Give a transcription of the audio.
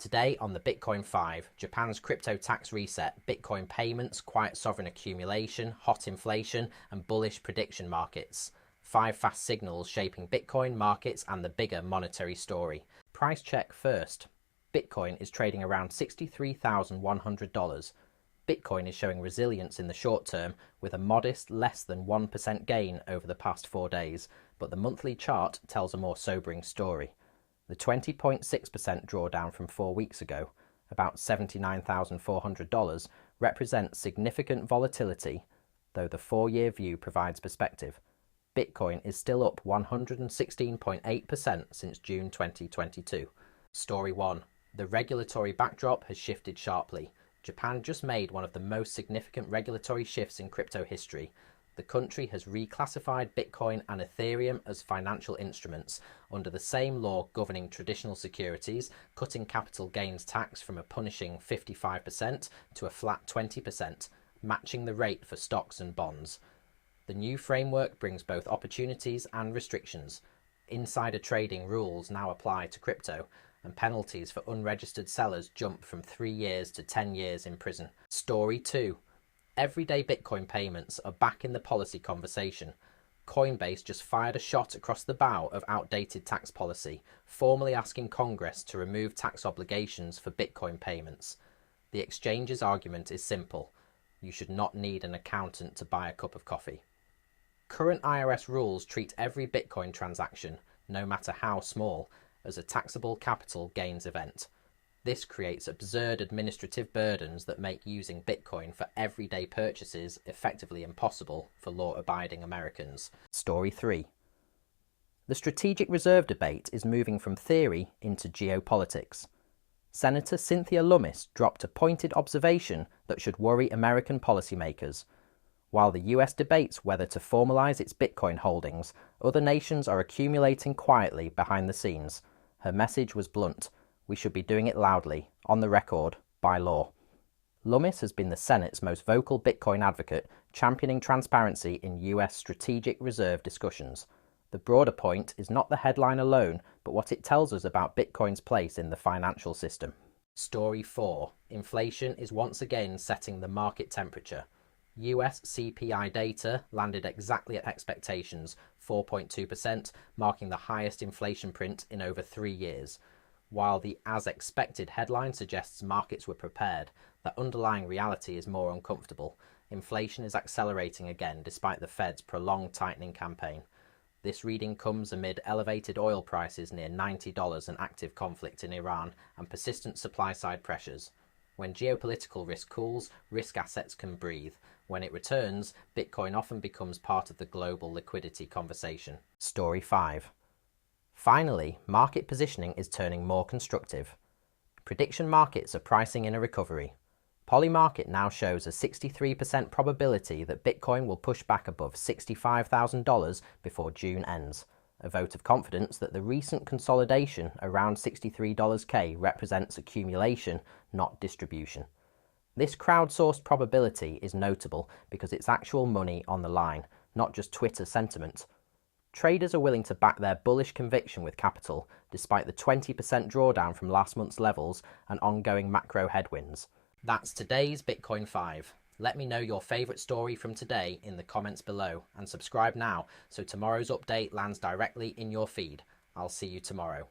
Today on the Bitcoin 5, Japan's crypto tax reset, Bitcoin payments, quiet sovereign accumulation, hot inflation, and bullish prediction markets. 5 fast signals shaping Bitcoin markets and the bigger monetary story. Price check first. Bitcoin is trading around $63,100. Bitcoin is showing resilience in the short term with a modest less than 1% gain over the past 4 days, but the monthly chart tells a more sobering story. The 20.6% drawdown from 4 weeks ago, about $79,400, represents significant volatility, though the 4-year view provides perspective. Bitcoin is still up 116.8% since June 2022. Story 1. The regulatory backdrop has shifted sharply. Japan just made one of the most significant regulatory shifts in crypto history. The country has reclassified Bitcoin and Ethereum as financial instruments under the same law governing traditional securities, cutting capital gains tax from a punishing 55% to a flat 20%, matching the rate for stocks and bonds. The new framework brings both opportunities and restrictions. Insider trading rules now apply to crypto, and penalties for unregistered sellers jump from 3 years to 10 years in prison. Story 2. Everyday Bitcoin payments are back in the policy conversation. Coinbase just fired a shot across the bow of outdated tax policy, formally asking Congress to remove tax obligations for Bitcoin payments. The exchange's argument is simple. You should not need an accountant to buy a cup of coffee. Current IRS rules treat every Bitcoin transaction, no matter how small, as a taxable capital gains event. This creates absurd administrative burdens that make using Bitcoin for everyday purchases effectively impossible for law-abiding Americans. Story 3. The strategic reserve debate is moving from theory into geopolitics. Senator Cynthia Lummis dropped a pointed observation that should worry American policymakers. While the US debates whether to formalize its Bitcoin holdings, other nations are accumulating quietly behind the scenes. Her message was blunt. We should be doing it loudly, on the record, by law. Lummis has been the Senate's most vocal Bitcoin advocate, championing transparency in US strategic reserve discussions. The broader point is not the headline alone, but what it tells us about Bitcoin's place in the financial system. Story 4. Inflation is once again setting the market temperature. US CPI data landed exactly at expectations, 4.2%, marking the highest inflation print in over 3 years. While the as-expected headline suggests markets were prepared, the underlying reality is more uncomfortable. Inflation is accelerating again despite the Fed's prolonged tightening campaign. This reading comes amid elevated oil prices near $90 and active conflict in Iran and persistent supply-side pressures. When geopolitical risk cools, risk assets can breathe. When it returns, Bitcoin often becomes part of the global liquidity conversation. Story 5. Finally, market positioning is turning more constructive. Prediction markets are pricing in a recovery. Polymarket now shows a 63% probability that Bitcoin will push back above $65,000 before June ends, a vote of confidence that the recent consolidation around $63K represents accumulation, not distribution. This crowdsourced probability is notable because it's actual money on the line, not just Twitter sentiment. Traders are willing to back their bullish conviction with capital, despite the 20% drawdown from last month's levels and ongoing macro headwinds. That's today's Bitcoin 5. Let me know your favourite story from today in the comments below, and subscribe now so tomorrow's update lands directly in your feed. I'll see you tomorrow.